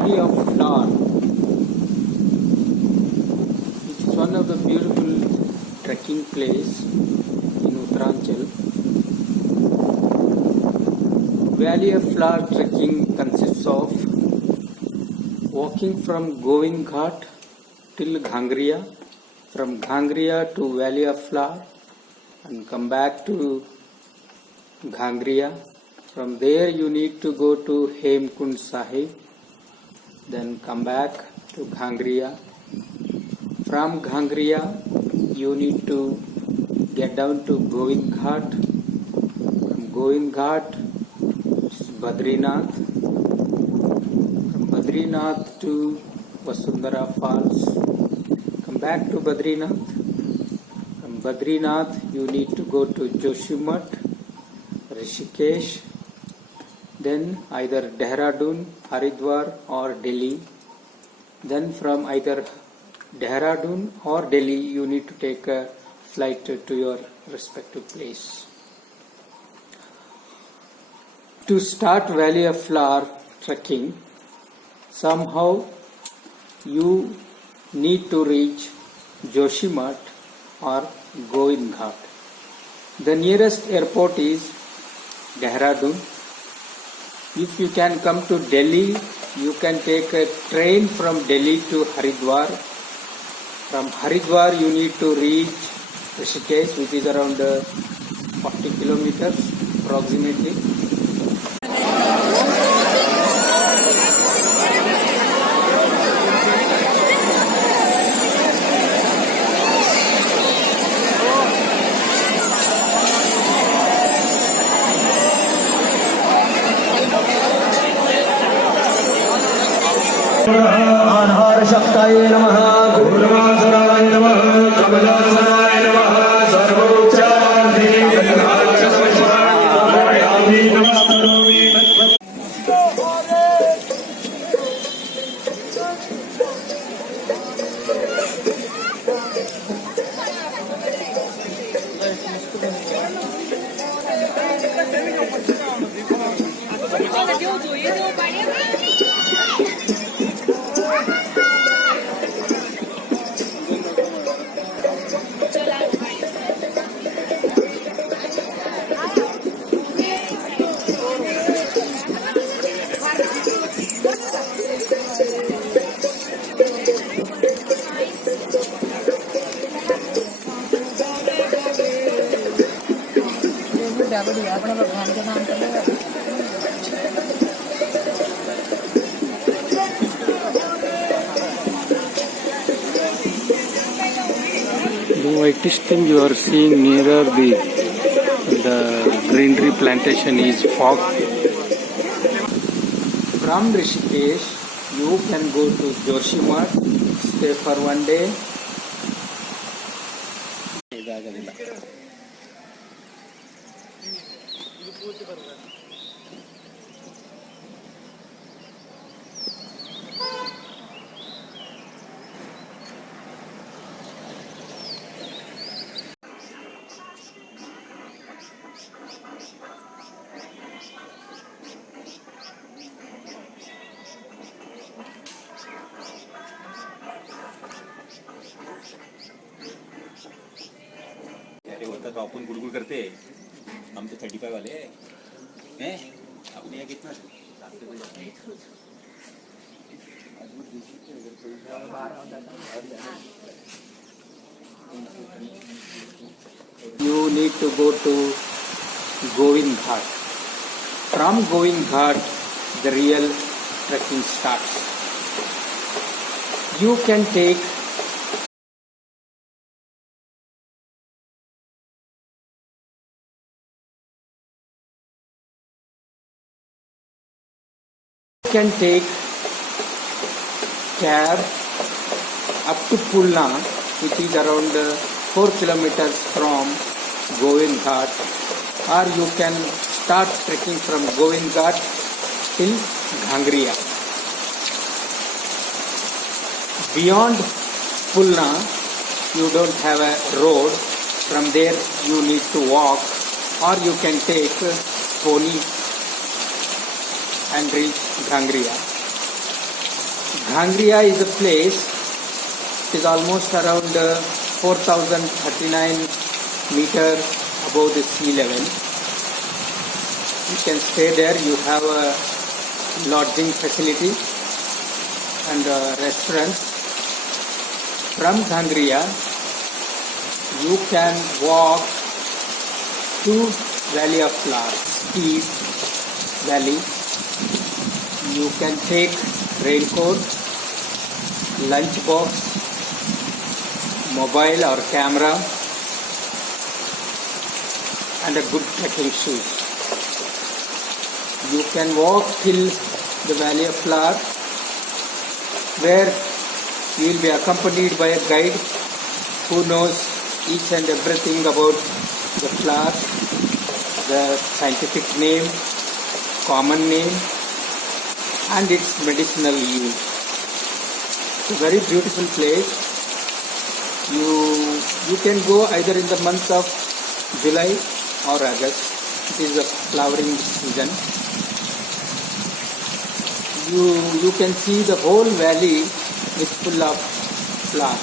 Valley of Flower, which is one of the beautiful trekking place in Uttaranchal. Valley of Flower trekking consists of walking from Govind Ghat till Ghangriya, from Ghangriya to Valley of Flower, and come back to Ghangriya. From there you need to go to Hemkund Sahib, then come back to Ghangriya. From Ghangriya you need to get down to Govind Ghat. From Govind Ghat Badrinath. From Badrinath to Vasundhara Falls. Come back to Badrinath. From Badrinath you need to go to Joshimath, Rishikesh, then either Dehradun, Haridwar or Delhi. Then from either Dehradun or Delhi you need to take a flight to your respective place. To start Valley of Flower trekking, somehow you need to reach Joshimath or Govind Ghat. The nearest airport is Dehradun. If you can come to Delhi, you can take a train from Delhi to Haridwar. From Haridwar you need to reach Rishikesh, which is around 40 kilometers approximately. आधार शक्ताय नमः गुरुवासराय नमः कमलासनाय नमः सर्वोच्चान्ते नमस्कारामि नमस्कारोमि अपने भगवान के नाम पर The whitest thing you are seeing nearer the greenery plantation is fog. From Rishikesh you can go to Joshimath, stay for one day. होता तो अपन गुड़गुड़ करते हम तो 35 वाले हैं अपने यहाँ कितना You need to go to Govind Ghat. From Govind Ghat the real trekking starts. You can take cab up to Pulna, which is around 4 kilometers from Govind Ghat, or you can start trekking from Govind Ghat till Ghangriya. Beyond Pulna, you don't have a road. From there you need to walk, or you can take pony and reach Ghangriya. Ghangriya is a place. It is almost around 4,039 meter above the sea level. You can stay there. You have a lodging facility and a restaurant. From Ghangriya, you can walk to Valley of Flowers, steep valley. You can take raincoat, lunchbox, mobile or camera, and a good trekking shoes. You can walk till the Valley of Flowers, where you will be accompanied by a guide who knows each and everything about the flower, the scientific name, common name, and its medicinal use. It's a very beautiful place. You can go either in the month of July or August. It is a flowering season. You can see the whole valley is full of flowers.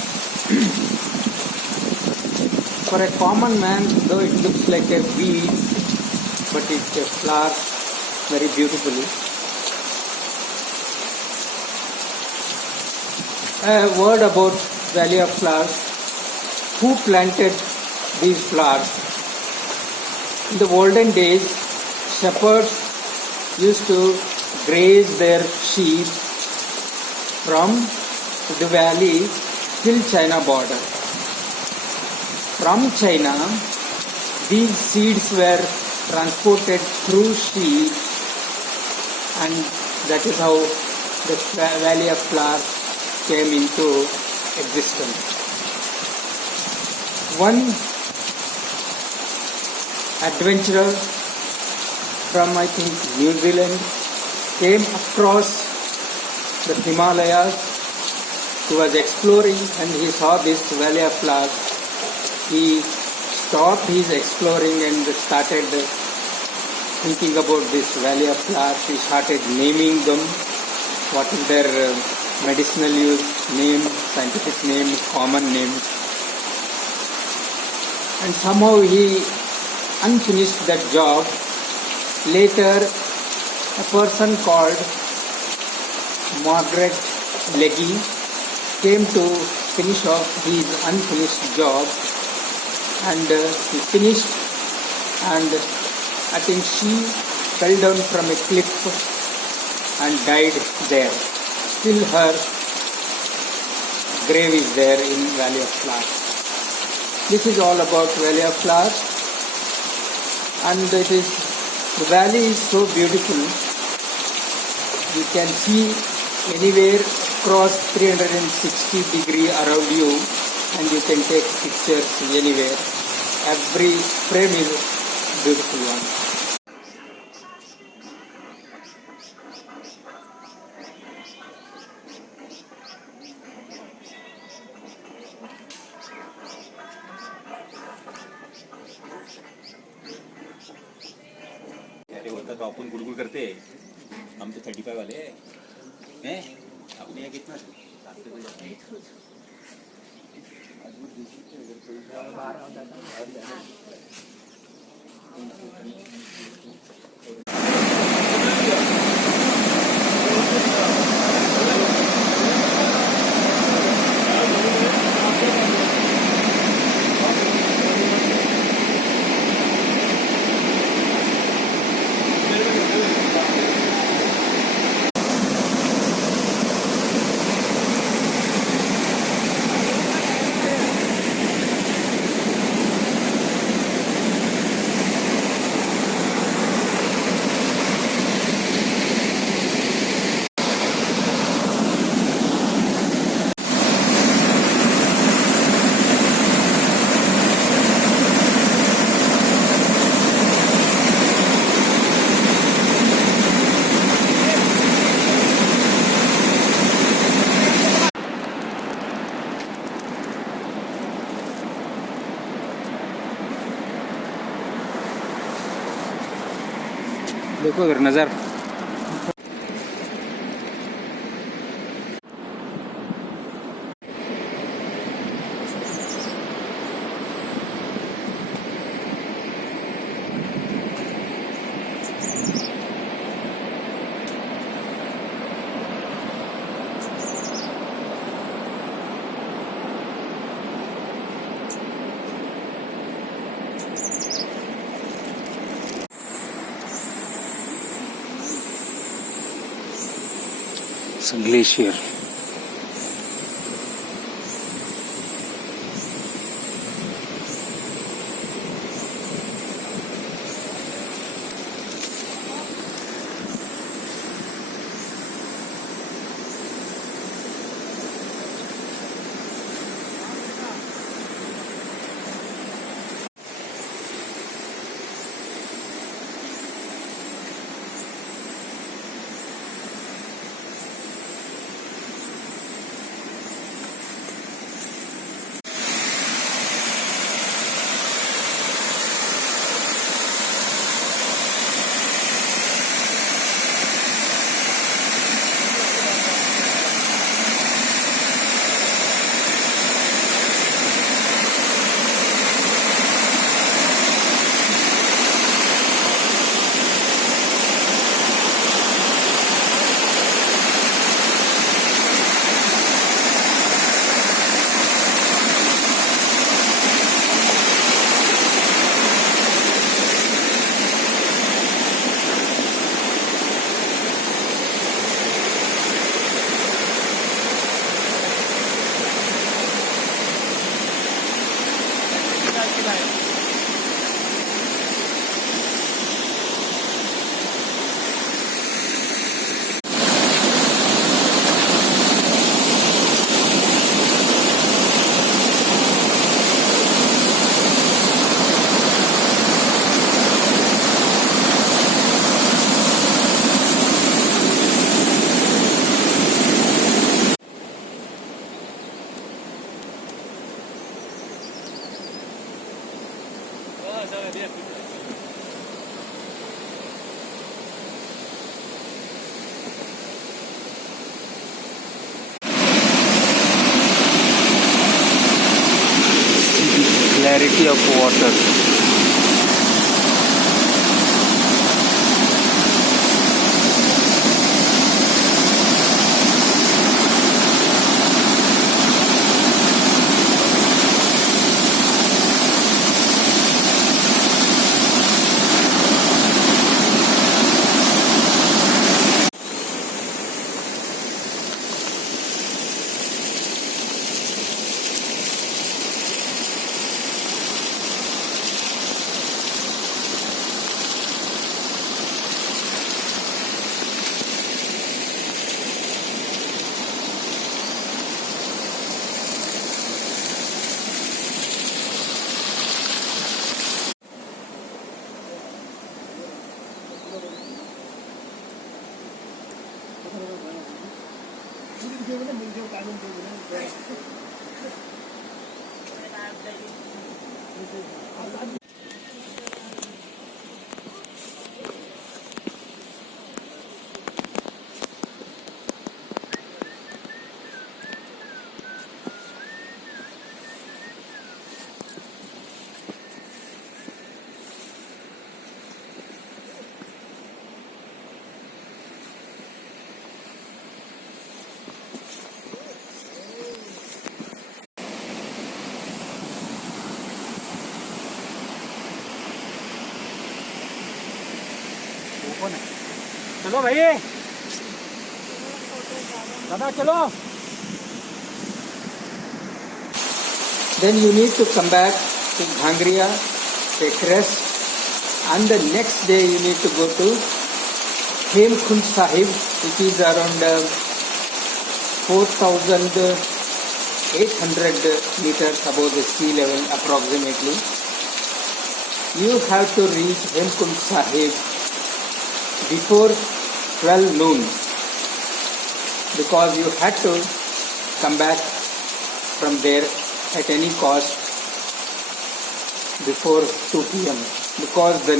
For a common man, though it looks like a weed, but it flowers very beautifully. A word about Valley of Flowers. Who planted these flowers? In the olden days, shepherds used to graze their sheep from the valley till China border. From China, these seeds were transported through sheep, and that is how the Valley of Flowers came into existence. One adventurer from, I think, New Zealand came across the Himalayas. He was exploring and he saw this Valley of Flowers. He stopped his exploring and started thinking about this Valley of Flowers. He started naming them, what is their medicinal use, name, scientific name, common name. And somehow he unfinished that job. Later, a person called Margaret Legge came to finish off his unfinished job, and he finished, and I think she fell down from a cliff and died there. Still her grave is there in Valley of Flowers. This is all about Valley of Flowers, and the valley is so beautiful. You can see anywhere across 360 around you, and you can take pictures anywhere. Every frame is beautiful one. अरे होता तो अपन गुड़गुड़ करते, हम तो 35 वाले हैं, अपने यहाँ कितना देखो इधर नज़र। Drax Glacier. Clarity of water. चलो भाई दादा चलो. Then you need to come back to Ghangriya, take rest, and the next day you need to go to Hemkund Sahib, which is around 4,800 meters above the sea level approximately. You have to reach Hemkund Sahib before 12 noon because you had to come back from there at any cost before 2 p.m. because the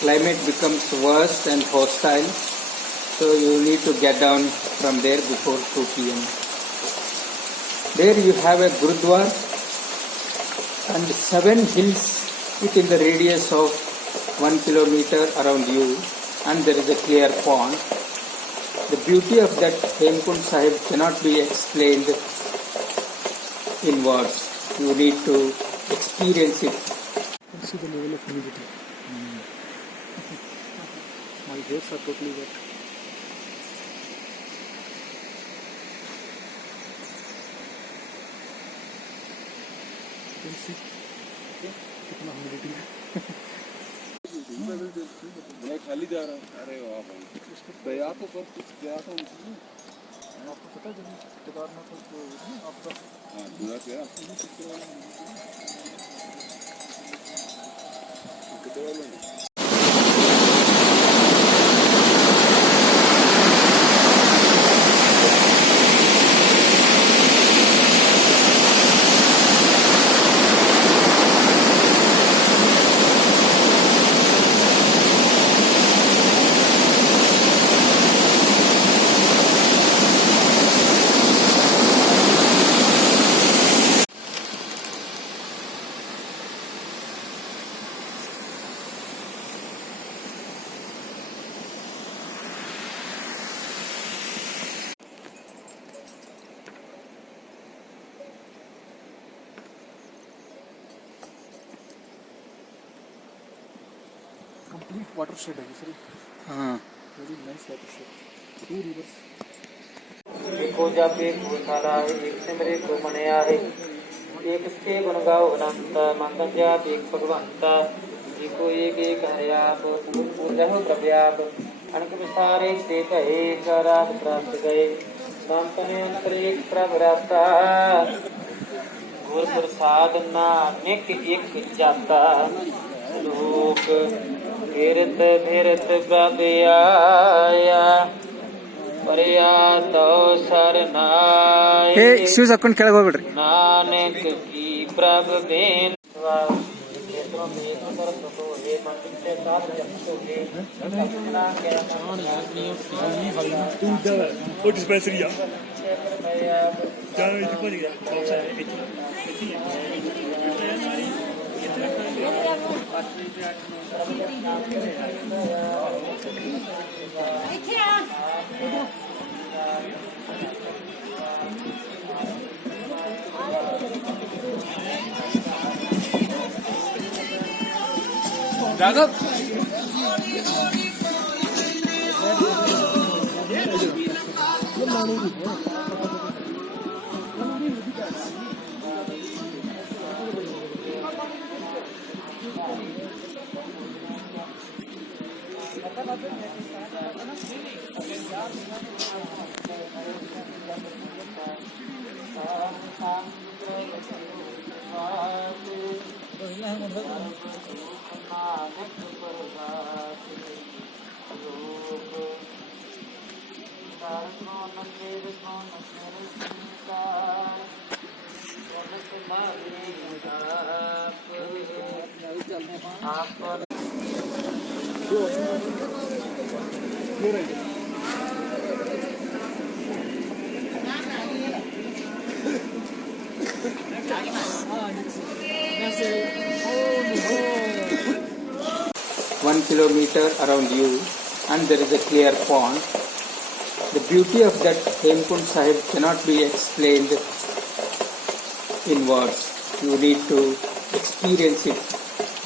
climate becomes worse and hostile, so you need to get down from there before 2 p.m. There you have a Gurudwar and 7 hills within the radius of 1 kilometer around you, and there is a clear pond. The beauty of that Hemkund Sahib cannot be explained in words. You need to experience it. See the level of humidity. My hairs are totally wet. मैं खाली जा रहा हूँ। अरे वाह भाई, गया तो पर कुछ गया तो उनसे आपको पता है केदारनाथ आपका हाँ पूरा गया कितने वाले कंप्लीट वाटरशेड है सर, हाँ वेरी नाइस वाटरशेड, 2 रिवर्स. देखो जब एक भूसाला है एक सिमरे को मनिया है एक के गुण गाओ अनंत मंगन जाप एक भगवंता जिको एक एक हरियाप पूजा हो प्रव्याप अनक विसारे से कहे करात प्राप्त गए नाम तने अंतर एक प्रभ राता गुर प्रसाद नानक एक जाता लोक गिरत भिरत प्रभ आया परिया तो सरनाय हे शूज ಹಾಕೊಂಡು ಕೆಳಗೆ ಹೋಗ್ಬಿಡ್ರಿ. नानक की प्रभ बेन क्षेत्रों में एक तरफ तो हे मंदिर से साथ जपतो हे अपना क्या ਉਹ ਡਿਸਪੈਂਸਰੀ ਆ ਜਾਨ ਵਿੱਚ ਪਹੁੰਚ ਗਿਆ Raghav 1 kilometer around you, and there is a clear pond. The beauty of that Hemkund Sahib cannot be explained in words. You need to experience it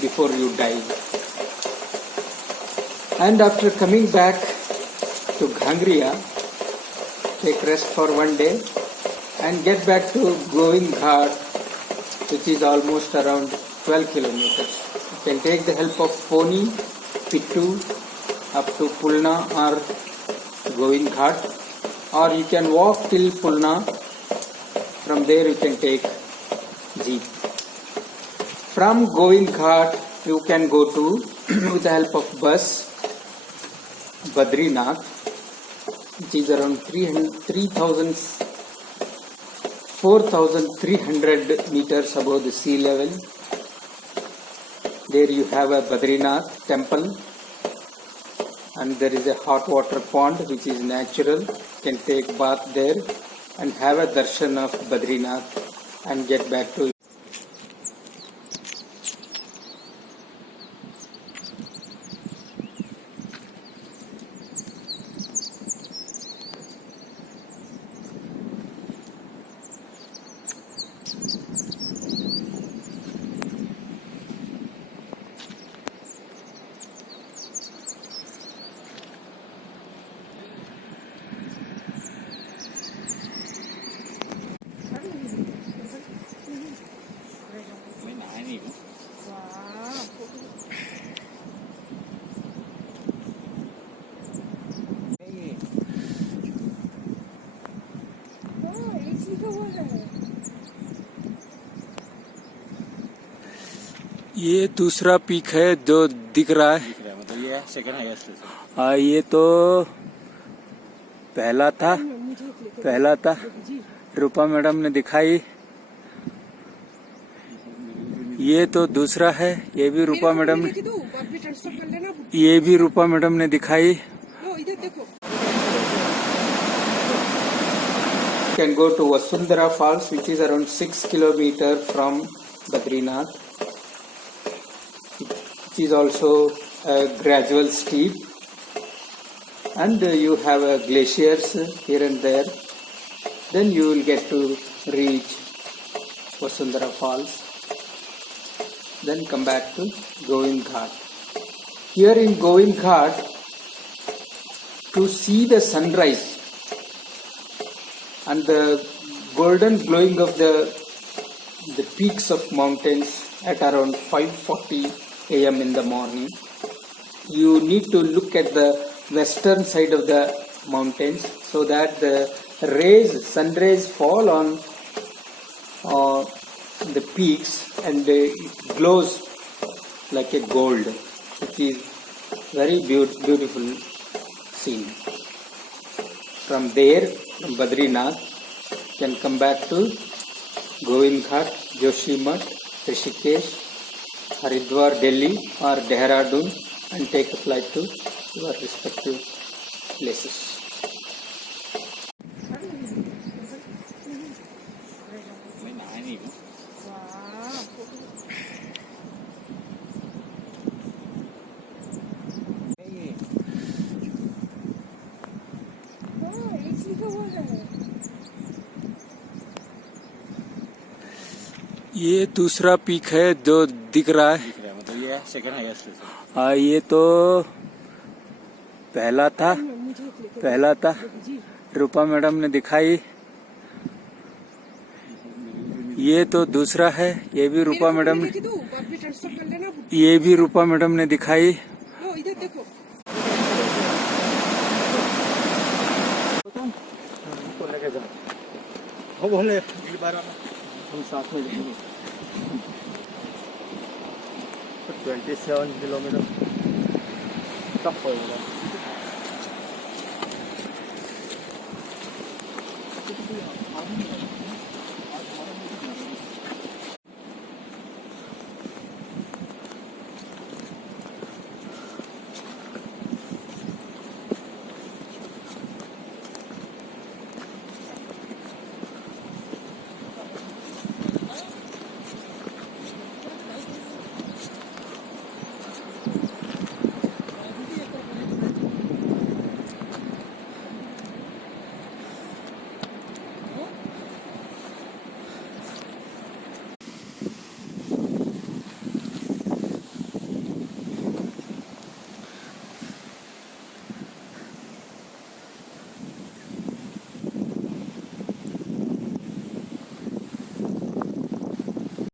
before you die. And after coming back to Ghangriya, take rest for one day and get back to Govind Ghat, which is almost around 12 kilometers. You can take the help of pony, Pittu, up to Pulna or Govind Ghat, or you can walk till Pulna. From there you can take jeep. From Govind Ghat you can go to, with the help of bus, Badrinath, which is around 4,300 meters above the sea level. There you have a Badrinath temple, and there is a hot water pond which is natural. You can take bath there and have a darshan of Badrinath and get back to ये दूसरा peak है जो दिख रहा है। दिख रहा है मतलब ये सेकंड हाईएस्ट है सर। ये तो पहला था रूपा मैडम ने दिखाई। ये तो दूसरा है, ये भी रूपा मैडम ने दिखाई। Can go to Vasundhara Falls, which is around 6 kilometers from Badrinath. It is also a gradual steep, and you have glaciers here and there. Then you will get to reach Vasundhara Falls. Then come back to Govind Ghat. Here in Govind Ghat, to see the sunrise and the golden glowing of the peaks of mountains at around 5:40 a.m. in the morning, you need to look at the western side of the mountains so that the sun rays fall on the peaks and it glows like a gold. It is very beautiful scene. From there, from Badrinath, you can come back to Govind Ghat, Joshimath, Rishikesh, Haridwar, Delhi or Dehradun and take a flight to your respective places. मैं नहाया नहीं हूँ। ये दूसरा peak है जो दिख रहा है। दिख रहा है मतलब ये सेकंड हाईएस्ट है सर। ये तो पहला था रूपा मैडम ने दिखाई। ये तो दूसरा है, ये भी रूपा मैडम ने दिखाई। हो बोले एक बार हम साथ में जाएंगे। 27 किलोमीटर टफ होगा।